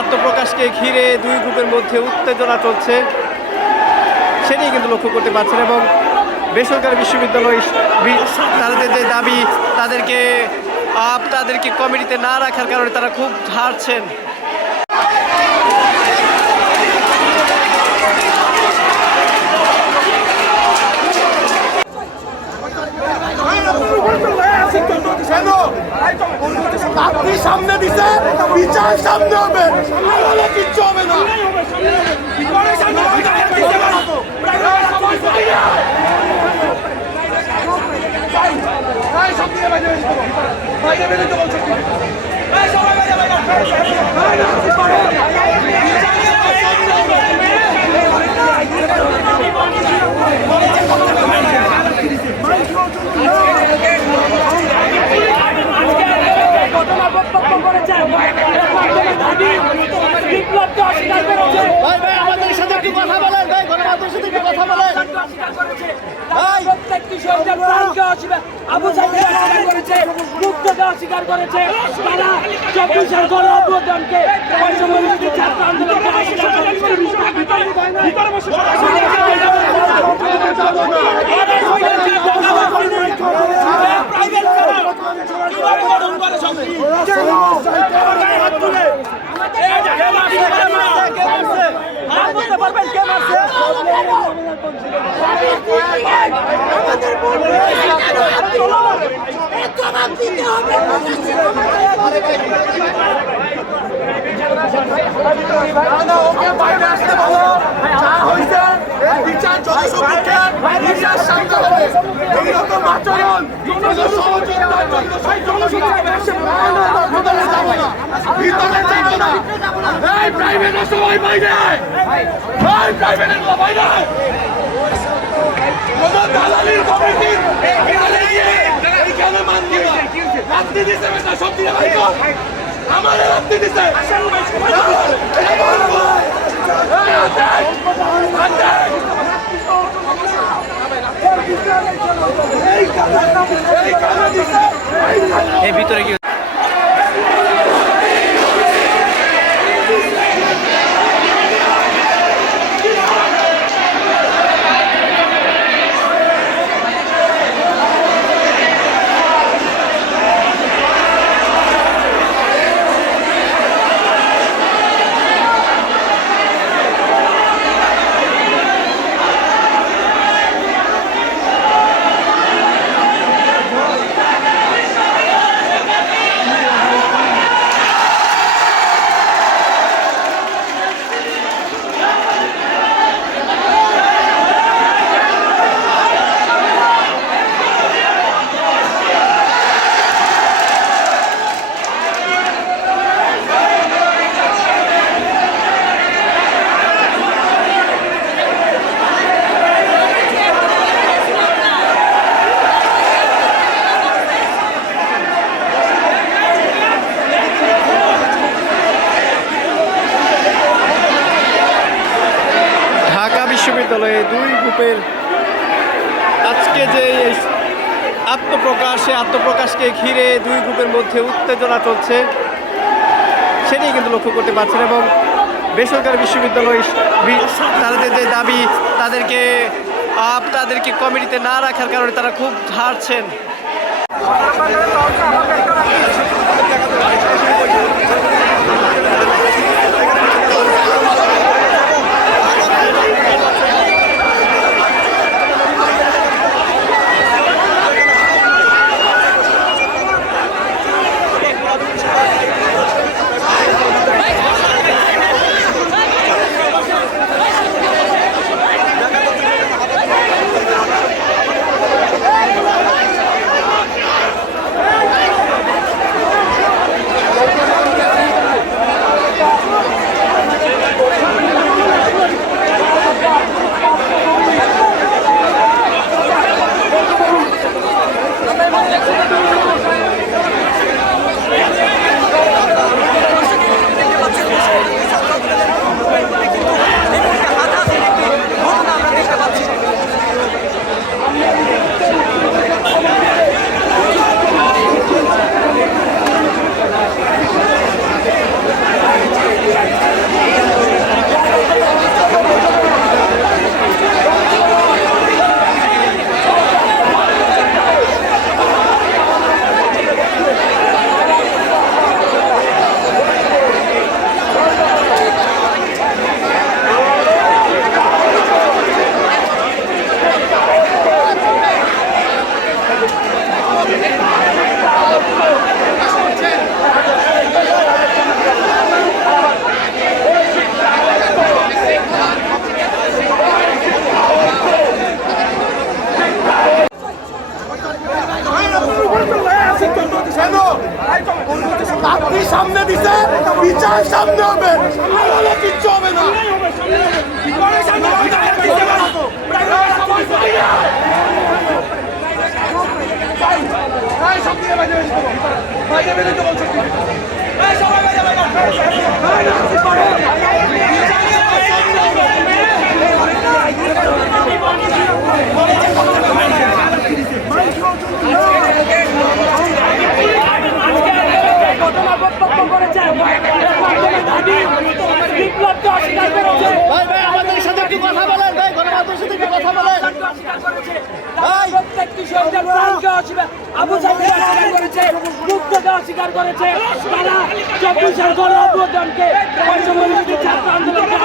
আত্মপ্রকাশকে ঘিরে দুই গ্রুপের মধ্যে উত্তেজনা চলছে। সেটাই কিন্তু লক্ষ্য করতে পারছেন এবং বেসরকারি বিশ্ববিদ্যালয় তাদের যে দাবি, তাদেরকে তাদেরকে কমিটিতে না রাখার কারণে তারা খুব হারছেন কেন আপনি সামনে দিছে বিচার সামনে হবে। নাহলে কিচ্ছু হবে না। ঘটনা বক্তব্য করেছে এর মাধ্যমে দাবি বিপ্লবকে অস্বীকার করেছে ভাই ভাই আমাদের সাথে একটু কথা বলেন ভাই গণমাধ্যমের সাথে একটু কথা বলেন তারা প্রত্যেকটি শহীদের প্রাণকে অস্বীকার আবু সাইদকে স্বীকার করেছে মুক্তকে স্বীকার করেছে। তারা চব্বিশের গণ অভ্যুত্থানকে ছাত্র আন্দোলনকে অস্বীকার না ওকে বাইরে আসতে বলো যা হয়েছে এই বিচার যত সম্মুখে বিচার সামনে হবে এইরকম আচরণ যত সহযোগিতা যত সহযোগিতা ভিতরে যাব না ভিতরে যাব না। এই প্রাইভেটের সবাই বাইরে। এই বাইরে। কোন দালালির কমিটি এখানে গিয়ে এইখানে মান দিবা রাত্রি দিছে বেটা সব দিয়ে ভাই আমার রাত্রি দিছে এই ভিতরে কি ঢাকা বিশ্ববিদ্যালয়ে দুই গ্রুপের আজকে যে আত্মপ্রকাশে, আত্মপ্রকাশকে ঘিরে দুই গ্রুপের মধ্যে উত্তেজনা চলছে, সেটাই কিন্তু লক্ষ্য করতে পারছেন এবং বেসরকারি বিশ্ববিদ্যালয় তাদের যে দাবি, তাদেরকে তাদেরকে কমিটিতে না রাখার কারণে তারা খুব হারছেন। ঘটনা আবু সাইদকে স্বীকার করেছে মুক্ত দেওয়া স্বীকার করেছে। তারা চব্বিশের গণ অভ্যুত্থানকে ছাত্র আন্দোলনকে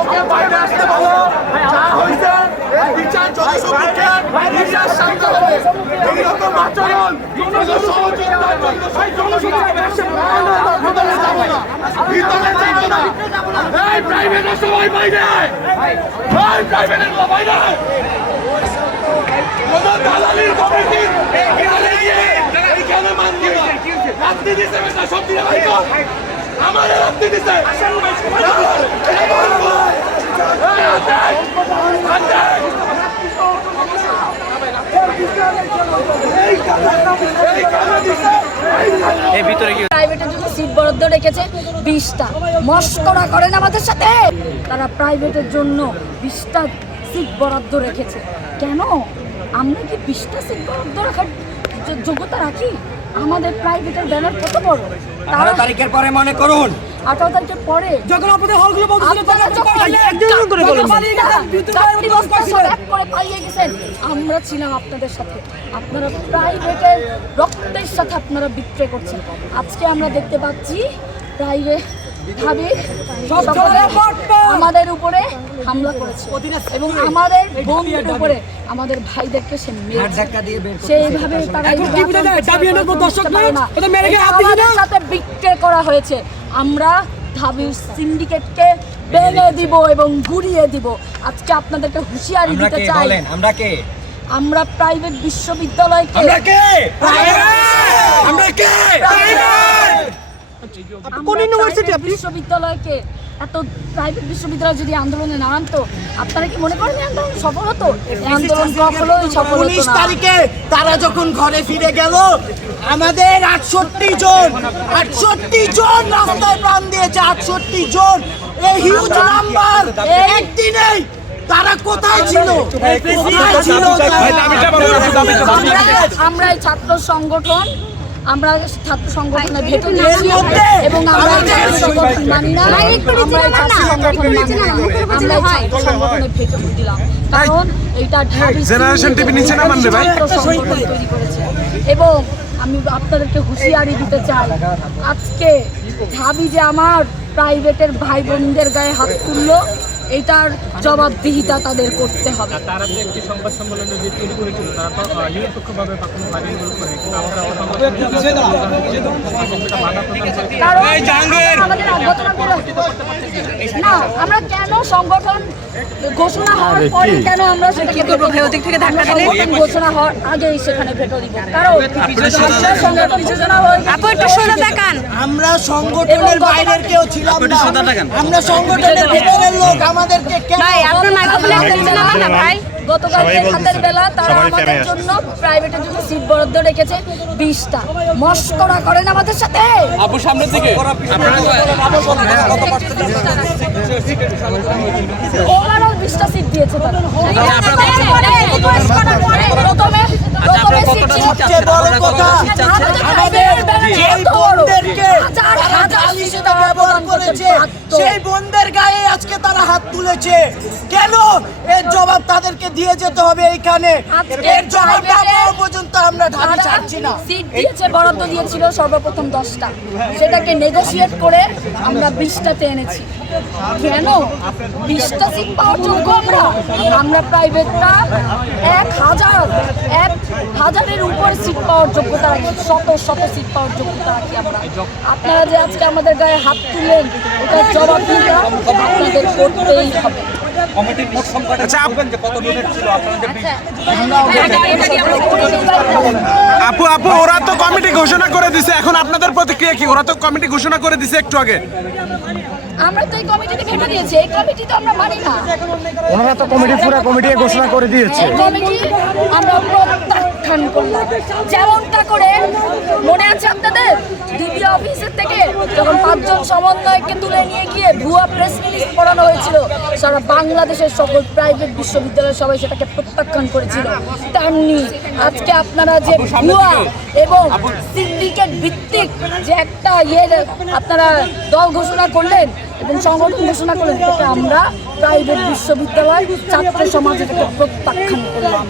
ওকে বাইরে আসতে বলো। যা হয়েছে, বিচার জনসম্মুখে বিচার সামনে হবে। এইরকম আচরণ ভিতরে যাব না। ভিতরে যাব না। এই প্রাইভেটের সবাই বাইরে এই প্রাইভেটের বাইরে কোনো দালালির কমিটির এখানে গিয়ে এইখানে মানবি না রাত্রি দিছে বেটা সব দিয়ে ভাইতো আমার রাত্রি প্রাইভেটের জন্য সিট বরাদ্দ রেখেছে বিশটা। মস্করা করেন আমাদের সাথে? তারা প্রাইভেটের জন্য বিশটা সিট বরাদ্দ রেখেছে। কেন? আমরা কি বিশটা সিট রাখার যো- যোগ্যতা রাখি? আমাদের প্রাইভেটের ব্যানার কত বড়? তারা তারিখের পরে মনে করুন। আঠারো তারিখের পরে যখন আপনাদের হলগুলো আপনারা যখন একজন করে বলুন। চারটি বস্তা সব করে পালিয়ে গেছেন। আমরা ছিলাম আপনাদের সাথে। আপনারা প্রাইভেটের রক্তের সাথে আপনারা বিক্রয় করছেন। আজকে আমরা দেখতে পাচ্ছি প্রাইভেট ভাবে আমাদের উপরে হামলা করেছে। এবং আমাদের বন্ধুর উপরে আমাদের ভাইদেরকে সে মেরেছে। সেইভাবে তারা সাথে করা হয়েছে। আমরা ধাবির সিন্ডিকেটকে ভেঙে দিব এবং ঘুরিয়ে দিব। আজকে আপনাদেরকে হুঁশিয়ারি দিতে চাই। আমরা কে? আমরা প্রাইভেট বিশ্ববিদ্যালয়কে আমরা কে? আমরা কে? কোন ইউনিভার্সিটি আপনি? বিশ্ববিদ্যালয়কে এত প্রাইভেট বিশ্ববিদ্যালয় যদি আন্দোলনে না আনতো আপনারা কি মনে করেন আন্দোলন সফল হতো? আন্দোলন কখনোই সফল হতো না। তারিখে তারা যখন ঘরে ফিরে গেল আমাদের আটষট্টি জন আটষট্টি জন রাস্তায় প্রাণ দিয়েছে আটষট্টি জন। এই হিউজ নাম্বার একদিনেই তারা কোথায় ছিল? কোথায় ছিল আমরা- আমরা এই ছাত্র সংগঠন আমরা ছাত্র সংগঠনের ভেতর মধ্যে এবং আমরা ছাত্র সংগঠন মানি না আমরা ছাত্র সংগঠন মানি না। আমরা ছাত্র সংগঠনের ভেতর দিলাম। কারণ এটা জেনারেশন টিভি নিচে না মানলে ভাই তৈরি করেছে। এবং আমি আপনাদেরকে হুঁশিয়ারি দিতে চাই আজকে ভাবি যে আমার প্রাইভেটের ভাই বোনদের গায়ে হাত তুললো এটার জবাবদিহিতা তাদের করতে হবে। তারা যে একটি সংবাদ সম্মেলনে যে তৈরি করেছিল তারা তো নিরপেক্ষভাবে আমরা একটা সংবাদ সম্মেলনে বাধা প্রদান করে কারণ আমাদের অভ্যর্থনা করে না। আমরা কেন সংগঠন ঘোষণা হওয়ার পরে কেন আমরা কি করব ভেতর থেকে ধাক্কা দিলে? ঘোষণা হওয়ার আগেই সেখানে ভেটো দিব কারণ আমরা সংগঠন ঘোষণা আপু একটু সরে দেখান আমরা সংগঠনের বাইরের কেউ ছিলাম না। আমরা সংগঠনের ভেতরের লোক। আমাদেরকে কেন গতকালকে রাতের বেলা তারা আমাদের জন্য প্রাইভেটের জন্য সিট বরাদ্দ রেখেছে বিশটা। মস্করা করেন আমাদের সাথে। আপু সামনের দিকে। ওভারঅল বিশটা সিট দিয়েছে তারা। প্রথমে করেছে। সেই বোনদের গায়ে আজকে তারা হাত তুলেছে। কেন? এর জবাব তাদেরকে দিয়ে যেতে হবে এইখানে। এর জবাবটা পর্যন্ত আমরা ঢাকা তারা ছাড়ছি না। সিট দিয়েছে বরাদ্দ দিয়েছিল সর্বপ্রথম দশটা। সেটাকে নেগোশিয়েট করে আমরা বিশটাতে এনেছি। কেন? বিশটা সিট পাওয়ার যোগ্য আমরা। আমরা প্রাইভেটটা এক হাজার এক হাজারের উপর সিট পাওয়ার যোগ্যতা রাখি। শত শত সিট পাওয়ার যোগ্যতা রাখি আমরা। আপনারা যে আজকে আমাদের গায়ে হাত তুললেন ওটার জবাব দিতে আপনাদের করতেই হবে আচ্ছা আপ- আপু আপু ওরা তো কমিটি ঘোষণা করে দিছে। এখন আপনাদের প্রতিক্রিয়া কি? ওরা তো কমিটি ঘোষণা করে দিছে একটু আগে। আমরা তো এই কমিটিতে ভেঙে দিয়েছি। এই কমিটি তো আমরা মানি না। ওনারা তো কমিটি পুরো কমিটি ঘোষণা করে দিয়েছে। আমরা প্রত্যাখ্যান করলাম। যেমনটা করে মনে আছে আপনাদের? ডিবি অফিসের থেকে যখন পাঁচজন সমন্বয়কে তুলে নিয়ে গিয়ে ভুয়া প্রেস রিলিজ পড়ানো হয়েছিল সারা বাংলাদেশের সকল প্রাইভেট বিশ্ববিদ্যালয়ের সবাই সেটাকে প্রত্যাখ্যান করেছিল। তেমনি আজকে আপনারা যে ভুয়া এবং সিন্ডিকেট ভিত্তিক যে একটা ইয়ে আপনারা দল ঘোষণা করলেন এবং সংগঠন ঘোষণা করলেন আমরা প্রাইভেট বিশ্ববিদ্যালয় ছাত্র সমাজ এটাকে প্রত্যাখ্যান করলাম।